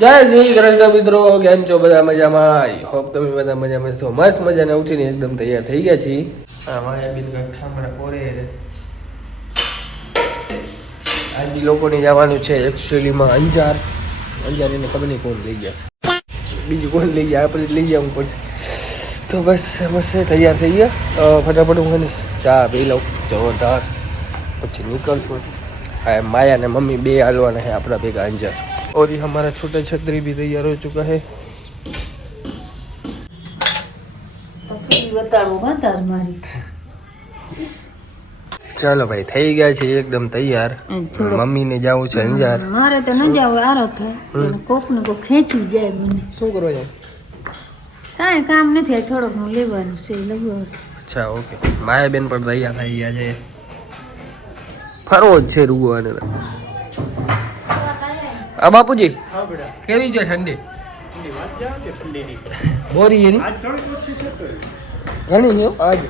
જય શ્રી કૃષ્ણ મિત્રો, કેમ છો બધા? મજામાં? આઈ હોપ તમે બધા મજામાં છો. મસ્ત મજાને ઉઠીને એકદમ તૈયાર થઈ ગયા છીએ. માયાબીન કાંઈક ઠામડા પોરે આજે લોકોને જવાનું છે એકચ્યુઅલીમાં અંજાર. અંજાર એને ખબર નહીં કોણ લઈ ગયા, બીજું કોણ લઈ ગયા, આપણે લઈ જવું પડશે. તો બસ મસ્ત તૈયાર થઈ ગયા. ફટાફટ હું ચા પી લઉં જોરદાર, પછી નીકળશું. હા, माया ने मम्मी बे हालवाना है अपना बेगा अंजार. और ये हमारा छोटा छतरी भी तैयार हो चुका है. चलो भाई થઈ ગયા છે એકદમ તૈયાર. મમ્મી ને જાવું છે અંજાર. મારે તો ન જાવ આરો થાય, કોક ને કોક ખેંચી જાય મને. શું કરો છો? કાંઈ કામ નથી, થોડોક હું લેવાનું છે લગવા. અચ્છા ઓકે. માયા બેન પણ તૈયાર થઈ ગયા છે. ફરવો જ છે રૂગવાને. આ બાપુજી કેવી છે ઠંડી? બોરી એની ઘણી છે આજ.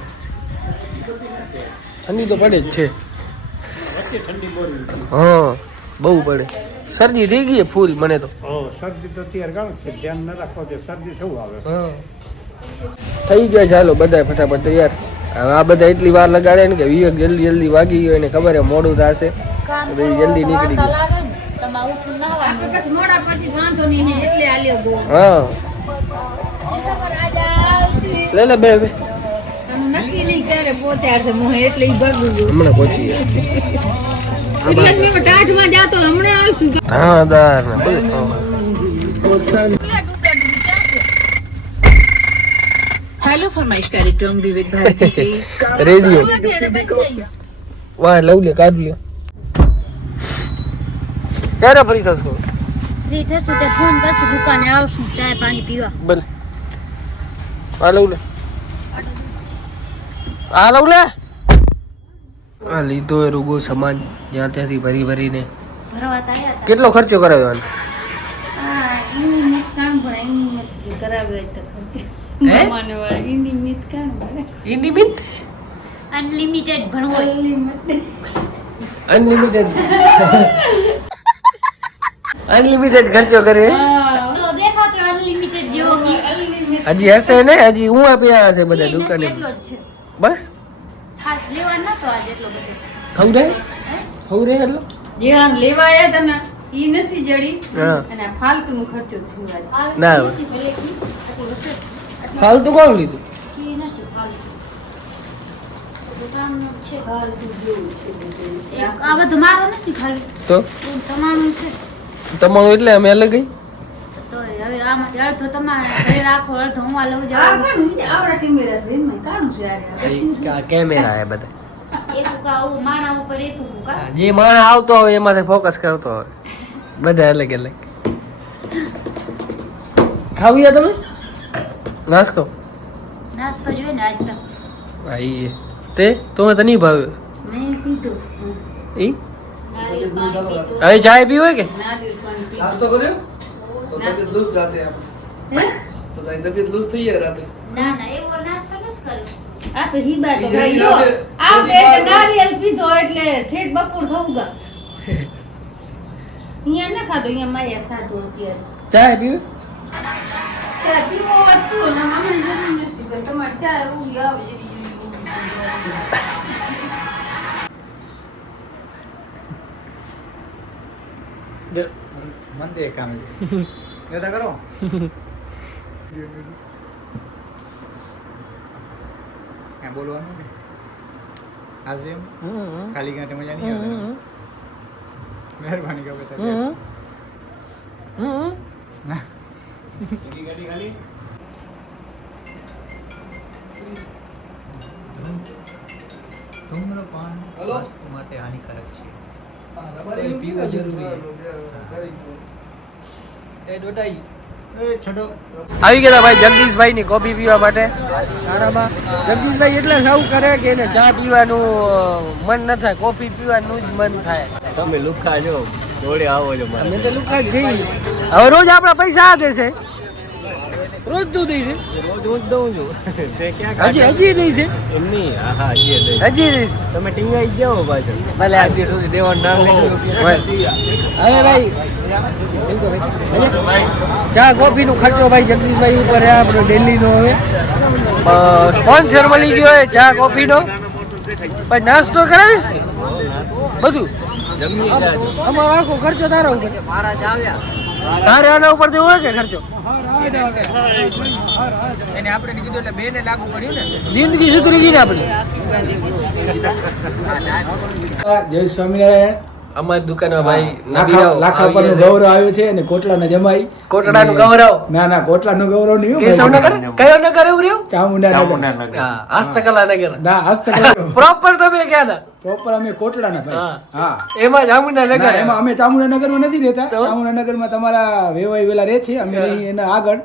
ઠંડી તો પડે જ છે. હા બહુ પડે. શરદી થઈ ગઈ ફૂલ મને તો. શરદી તો અત્યારે ગામ છે, ધ્યાન ન રાખો તો શરદી થવું આવે. હા થઈ ગયા. ચાલો બધા ફટાફટ તૈયાર. હવે આ બધા એટલી વાર લગાડે ને કે વિવેક જલ્દી જલ્દી વાગી ગયો, એને ખબર હે મોડું થશે, જલ્દી નીકળી ગયો. હા લે લે બે બે હમણાં પહોંચી હા દાર हेलो फरमाइश कार्यक्रम विविध भारती जी रेडियो वाह लव ले काट लियो. ક્યારે ફરી થશો? ફ્રી થશું તે ફોન કરશું, દુકાને આવશું ચા પાણી પીવા. ભલે આ લવ લે, આ લવ લે. આ લીધો એ રૂગો સામાન જ્યાં ત્યાંથી ભરી ભરીને. ભરવા તાયા હતા. કેટલો ખર્ચો કરાવ્યો આને? હા એની મિત કામ ભણે, એની મિત કરાવે તો ખર્ચે માને વાળી એની મિત કામ ભણે. ઇન્ડી મિત અનલિમિટેડ ભણવો. અનલિમિટેડ અનલિમિટેડ ખર્ચો કરે. તો દેખો તો અનલિમિટેડ જેવો હજી હશે ને, હજી હું આપ્યા હશે બધા દુકાને. એટલો જ છે, બસ ખાસ લેવા નતો આજ એટલો બધો. ખવું રે ખવું રે એટલો જે આમ લેવા આયા તને ઈ નસી જડી હા. અને ફાલતુ નું ખર્ચો થયું આજ. ના નસી ભલે કી એટલું હશે. ફાલતુ કોણ લીધું? ઈ નસી ફાલતુ. દુકાનનું છે ફાલતુ જેવું છે બધું. આ બધું મારું નથી ખાલી, તો એ તમારું છે. તમારું એટલે અમે અલગ ગઈ. તો હવે આમાંથી અડધો તમારે ઘરે રાખો, અડધો હું આ લઉં જાઉં. આવડા કેમેરા છે એમાં કાણું છે યાર. કેમેરા હે બધા. એક આવું માણા ઉપર એક કા. જે માણસ આવતો હોય એમાંથી ફોકસ કરતો હોય. બધા અલગ અલગ. ખાવી તમે નાસ્તો? નાસ્તો જોઈએ ને આજ તો આઈ તે તો તને નહીં ભાવે મેં કીધું ઈ. નારિયેળ પાણી પીધું. હવે ચાય પીવો કે નારિયેળ પાણી પીધું. નાસ્તો કર્યો તો તબિયત લૂઝ રાતે આમ હે? તો તારી તબિયત લૂઝ થઈ જાય રાતે. ના ના એવો નાસ્તો નસ કર્યો. આ તો હિબા તો ભાઈ જો આ બે નારિયેળ પીધો એટલે ઠેઠ બપોર થવું ગા. અહીંયા ન ખાતો, અહીંયા માયા ખાતો અત્યારે. ચાય પીવો? ચા પીવો હતું ને અમને જરૂર નથી, પણ તમારે ચા રૂગી આવે જરી જરી મંદે કામ નેતા કરો. ક્યાં બોલવાનું ને આજે એમ ખાલી ગાંઠે મજા નહીં આવે. મહેરબાની કરો સાહેબ. ના ગાડી ખાલી ધૂમ્રપાન સ્વાસ્થ્ય માટે હાનિકારક છે. પીવો જરૂરી એ ડોટાઈ એ છોડો. આવી ગયા ભાઈ જગદીશભાઈ ની કોફી પીવા માટે. સારામાં જગદીશભાઈ એટલે સાવ કરે કે એને ચા પીવાનું મન ન થાય, કોફી પીવાનું જ મન થાય. તમે લુખા જો જોડે આવો છો અમે તો લુકા જ છીએ. હવે રોજ આપણા પૈસા આ દેશે રોજ દૂધ દઈ છે રોજ હું જ દઉં છું તે ક્યાં હજી દઈ છે એમની હા હજી દઈ હજી તમે ટીંગાઈ જાઓ પાછળ ભલે આજે સુધી દેવાનું નામ લીધું હવે ભાઈ ચા કોફી નો ખર્ચો ભાઈ જગદીશભાઈ ઉપર છે આપણો દિલ્હીનો હવે સ્પોન્સર મળી ગયો હોય ચા કોફી નો પછી નાસ્તો કરાવીશ ને બધું અમારો આખો ખર્ચો તારા ઉપર તારે આના ઉપરથી હોય કે ખર્ચો એને આપણે કીધું એટલે બેને લાગુ પડ્યું ને જિંદગી સુધરી ગઈ ને આપણે જય સ્વામિનારાયણ. અમારી દુકાનમાં ભાઈ લાખા પરનું ગૌરવ આવ્યું છે અને કોટલાના જમાઈ કોટડાનું ગૌરવ ના કોટલાનું ગૌરવ નહીં કેશવનગર કયો નગર એવું રહ્યું ચામુંડાનગર હા હસ્તકલા નગર ના હસ્તકલા પ્રોપર તમે ક્યાં ના પ્રોપર અમે કોટલાના ભાઈ હા એમાં ચામુંડા ના, નગર એમાં અમે ચામુંડાનગરમાં નથી રહેતા. તો? ચામુંડાનગરમાં તમારા વેવાઈ વેલા રહે છે. અમે રહી એના આગળ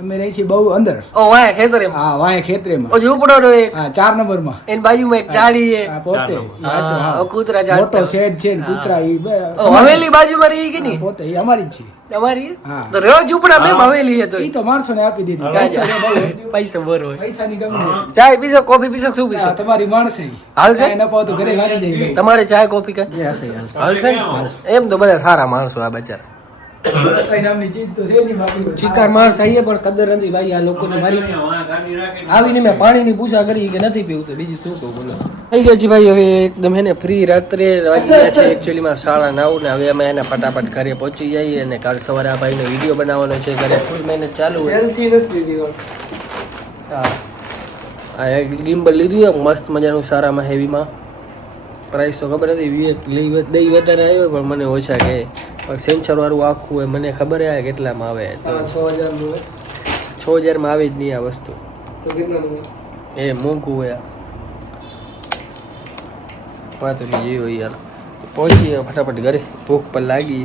અમે રહી છીએ બહુ અંદર. ઓ વાય ખેતર એમ હા વાય ખેતરેમાં. ઓ ઝૂંપડો નો એક હા 4 નંબરમાં. એની બાજુમાં એક ચાળી છે હા પોતે ઈ હાચો, હા. કૂતરા મોટો ચાળતા શેડ છે ને કૂતરા ઈ ઓ, હવેલી બાજુમાં રહી કે નહીં પોતે ઈ અમારી જ છે. તમારી હા. તો રહ્યો ઝૂંપડા મેં હવેલી છે તો ઈ તો માણસોને આપી દીધી. પૈસા બરોબર હોય પૈસાની કમી નથી. ચાય પીશો કોફી પીશો શું પીશો હા, તમારી માણસે ઈ. હાલ છે? કાંઈ ન પાવ તો ઘરે વાગી જાય ભાઈ. તમારે ચાય કોફી કઈ જે હશે ઈ હાલશે. હાલશે ને? એમ તો બધા સારા માણસો આ બચારા રસાઈ નામની ચીજ તો છે નહીં બાકી બધું. શિકાર માણસ આવીએ પણ કદર નથી ભાઈ આ લોકોને મારી આવીને મેં પાણીની પૂછા કરી કે નથી પીવું તો બીજું શું કહું બોલો થઈ ગયા છે ભાઈ હવે એકદમ હે ને ફ્રી રાત્રે વાગી ગયા છે એકચ્યુઅલીમાં 9:30 ને હવે અમે એને ફટાફટ ઘરે પહોંચી જઈએ અને કાલ સવારે આ ભાઈનો વિડીયો બનાવવાનો છે ઘરે ફૂલ મહેનત ચાલુ હોય હા આ એક ગિમ્બલ લીધું છે મસ્ત મજાનું સારામાં હેવીમાં પ્રાઇસ તો ખબર નથી દઈ વધારે આવ્યો પણ મને ઓછા કે સેન્સર વાળું આખું હોય મને ખબર આવે કેટલામાં આવે તો 6000 માં આવી જ નહીં આ વસ્તુ એ મોંઘું હોય વાતો નહીં જેવી હોય યાર પહોંચીએ ફટાફટ ઘરે ભૂખ પર લાગી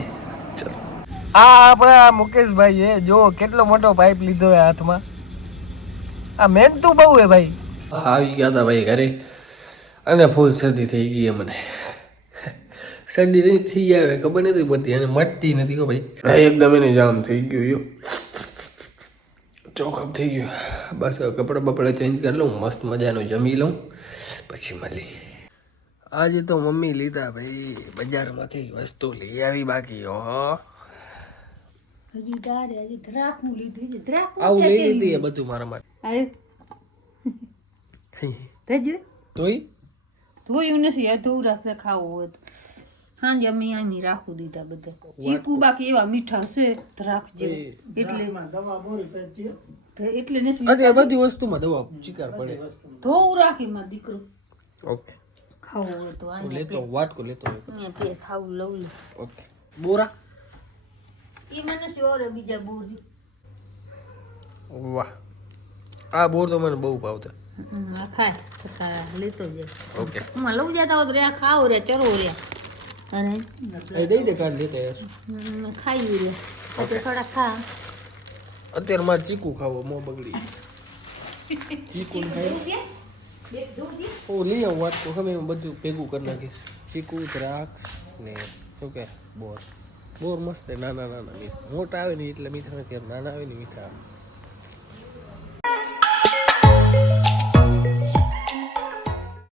ચલો આ આપણા મુકેશભાઈ એ જો કેટલો મોટો પાઇપ લીધો હોય હાથમાં આ મહેનતું બહુ હે ભાઈ આવી ગયા હતા ભાઈ ઘરે અને ફૂલ શરદી થઈ ગઈ મને શરદી નહીં થઈ આવે ખબર નથી પડતી અને મટતી નથી હો ભાઈ એકદમ એને જામ થઈ ગયું ચોખપ થઈ ગયું બસ કપડાં બપડા ચેન્જ કરી લઉં મસ્ત મજાનું જમી લઉં પછી મળી આજે તો મમ્મી લીધા ભાઈ બજારમાંથી વસ્તુ લઈ આવી બાકી હો હજી તારે હજી ધ્રાકનું લીધું છે ધ્રાકનું આવું લઈ ક્યાં લીધી એ બધું મારા માટે તેજુ તોય ધોયું નથી આ ધોવું રાખે ખાવું હોય તો સાંજે અમે આની રાખું દીધા બધા ચીકુ બાકી એવા મીઠા છે ધ્રાક જેવું એટલે નથી અત્યારે બધી વસ્તુમાં દવા ચીકાર પડે ધોવું રાખી માં દીકરો ઓકે ખાવું હોય તો લેતો વાટકો લેતો અહીંયા પે ખાવું લઉં લે ઓકે બોરા એ મને શોરે બીજા બોરજી વાહ આ બોર તો મને બહુ ભાવતા આ ખાય ખા લેતો જાય ઓકે હું લઉં જતા હોત રે ખાવ રે ચરો રે અને એ દઈ દે કાર્ડ લેતા યાર ખાઈ રે પછી થોડા ખા અત્યારે મારે ચીકુ ખાવો મો બગડી ચીકુ ખાય ઓ લઈ આવું વાત તો હવે હું બધું ભેગું કરી નાખીશ ચીકુ દ્રાક્ષ ને શું કે બોર બોર મસ્ત નાના નાના મીઠા મોટા આવે ને એટલે મીઠા નથી નાના આવે ને મીઠા